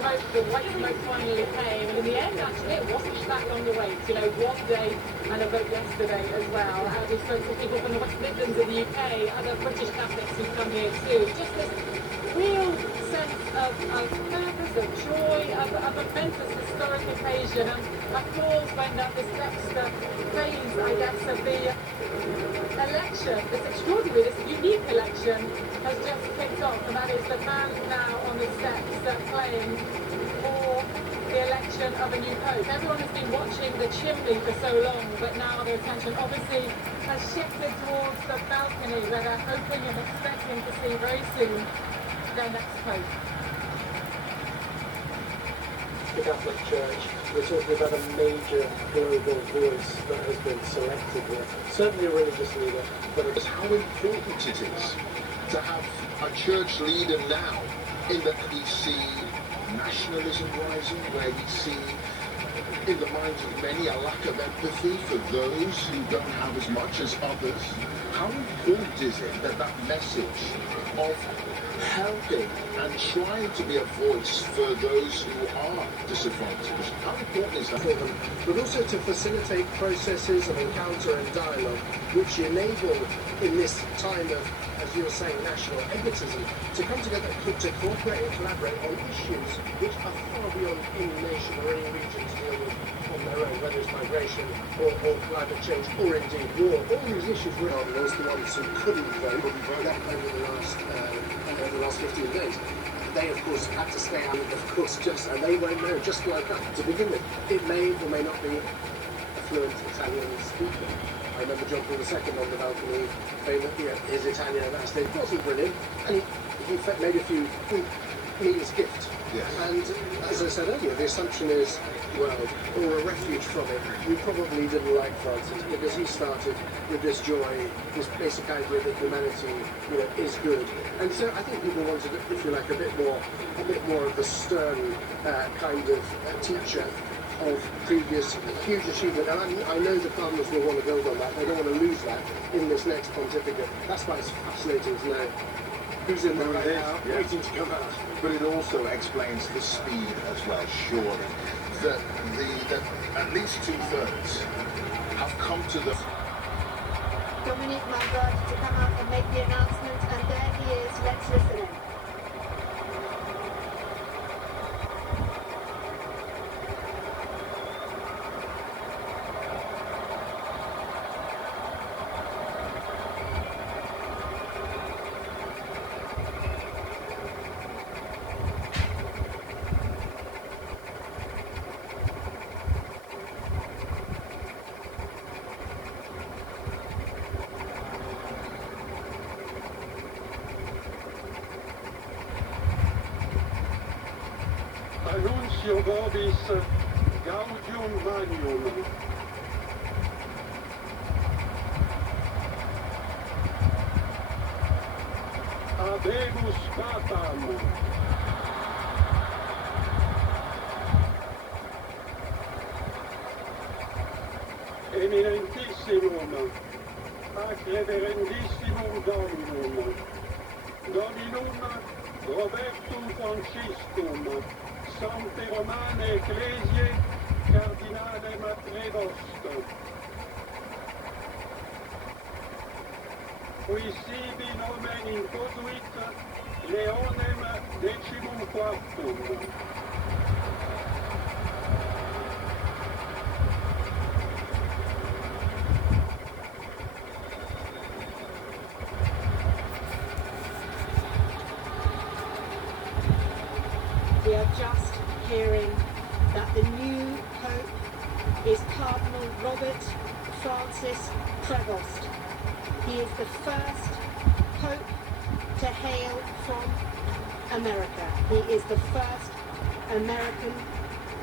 white smoke finally came, and in the end, actually, it wasn't that long a wait. You know, one day and a vote yesterday as well. We spoke to people from the West Midlands of the UK, other British Catholics who come here too. Just this real sense of purpose, of joy, of a momentous historic occasion, and applause went up this next phase, I guess, of the election. This extraordinary, this unique election has just kicked off, and that is the man now on the steps playing for the election of a new pope. Everyone has been watching the chimney for so long, but now their attention obviously has shifted towards the balcony, where they're hoping and expecting to see very soon their next pope. The Catholic Church, we're talking about a major global voice that has been selected here. Certainly a religious leader, but it's how important it is to have a church leader now, in that we see nationalism rising, where we see in the minds of many a lack of empathy for those who don't have as much as others. How important is it that that message of helping and trying to be a voice for those who are disadvantaged, how important is that for them, but also to facilitate processes of encounter and dialogue which enable, in this time of, as you were saying, national egotism, to come together, to cooperate and collaborate on issues which are far beyond any nation or any region to deal with on their own, whether it's migration or climate change or indeed war. All these issues were on those, the ones who couldn't vote over the last 15 days. They, of course, had to stay out, of course, and they won't know, just like that, to begin with. It may or may not be a fluent Italian speaker. I remember John Paul II on the balcony, his Italian at that stage wasn't brilliant, and he made a few meaningless gift. Yes. And as I said earlier, the assumption is, well, or a refuge from it, we probably didn't like Francis because he started with this joy, this basic idea that humanity, is good. And so I think people wanted, if you like, a bit more of the stern kind of teacher of previous huge achievement. And I know the Cardinals will want to build on that. They don't want to lose that in this next pontificate. That's why it's fascinating to know who's in there right now, waiting to come out. But it also explains the speed as well, surely. That at least 2/3 have come to the... Dominic Margot to come out and make the announcement, and there he is. Let's listen in. Annuncio vobis gaudium magnum. Habemus papam. Eminentissimum, ac reverendissimum Dominum, Dominum Robertum Franciscum, Sancte Romane Ecclesiae Cardinalem Prevost. Qui sibi nomen incoduit Leonem XIV. We are just hearing that the new Pope is Cardinal Robert Francis Prevost. He is the first Pope to hail from America. He is the first American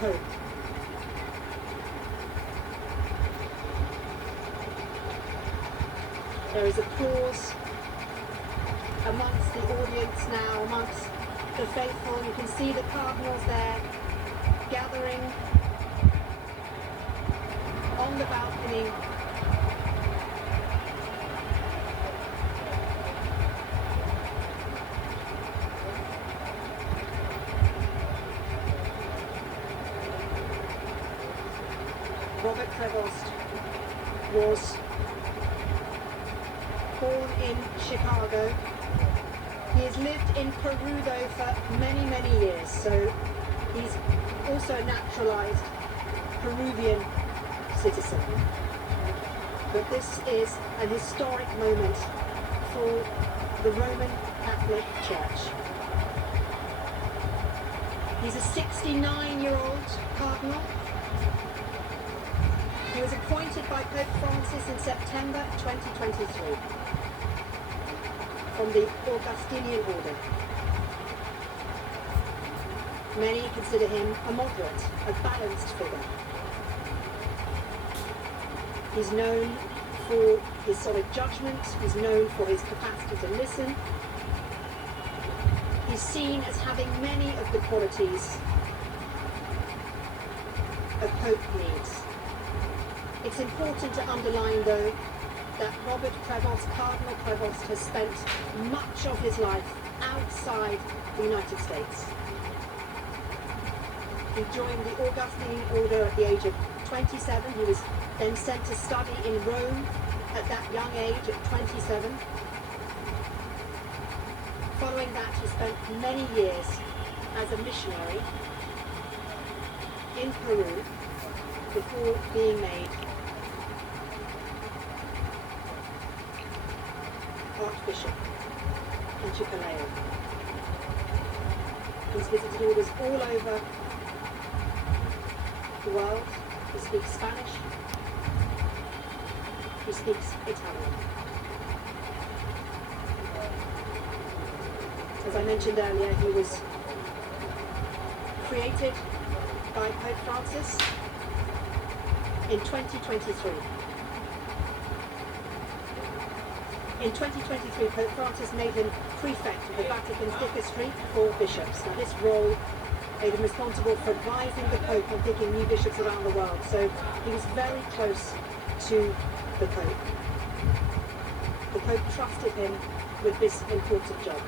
Pope. There is applause amongst the audience now, amongst the faithful. You can see the cardinals there gathering on the balcony. Robert Prevost was born in Chicago. He has lived in Peru though for many, many years, so he's also a naturalized Peruvian citizen. But this is an historic moment for the Roman Catholic Church. He's a 69-year-old cardinal. He was appointed by Pope Francis in September 2023 from the Augustinian order. Many consider him a moderate, a balanced figure. He's known for his solid judgment, he's known for his capacity to listen. He's seen as having many of the qualities a pope needs. It's important to underline, though, that Robert Prevost, Cardinal Prevost, has spent much of his life outside the United States. He joined the Augustine order at the age of 27. He was then sent to study in Rome at that young age, at 27. Following that, he spent many years as a missionary in Peru before being made Archbishop in Chiclayo. He's visited orders all over the world. He speaks Spanish. He speaks Italian. As I mentioned earlier, he was created by Pope Francis in 2023. In 2023, Pope Francis made him prefect of the Vatican's Dicastery for bishops. Now, this role made him responsible for advising the Pope on picking new bishops around the world. So he was very close to the Pope. The Pope trusted him with this important job.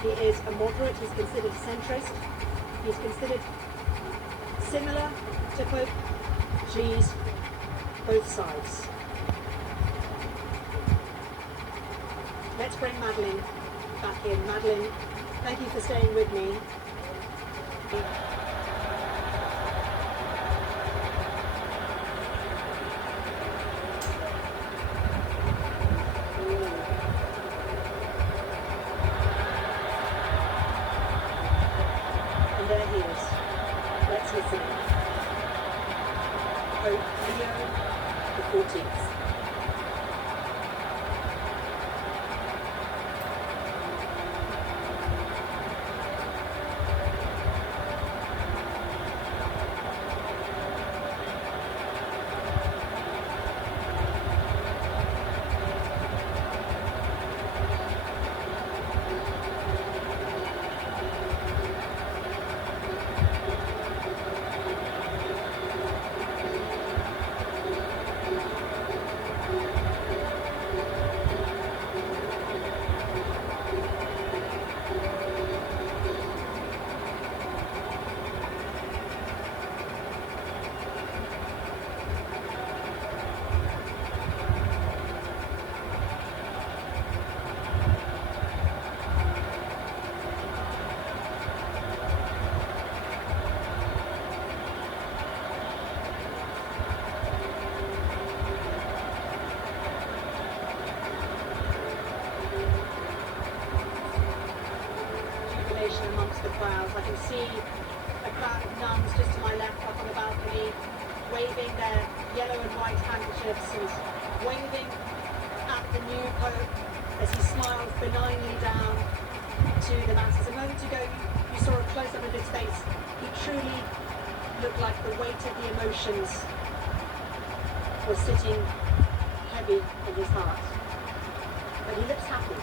He is a moderate, he's considered a centrist, he's considered similar to Pope, please both sides. Let's bring Madeline back in. Madeline, thank you for staying with me. And there he is. Let's listen. Pope Leo XIV. Amongst the crowds. I can see a crowd of nuns just to my left up on the balcony, waving their yellow and white handkerchiefs and waving at the new Pope as he smiles benignly down to the masses. A moment ago you saw a close-up of his face. He truly looked like the weight of the emotions was sitting heavy in his heart. But he looks happy.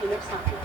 He looks happy.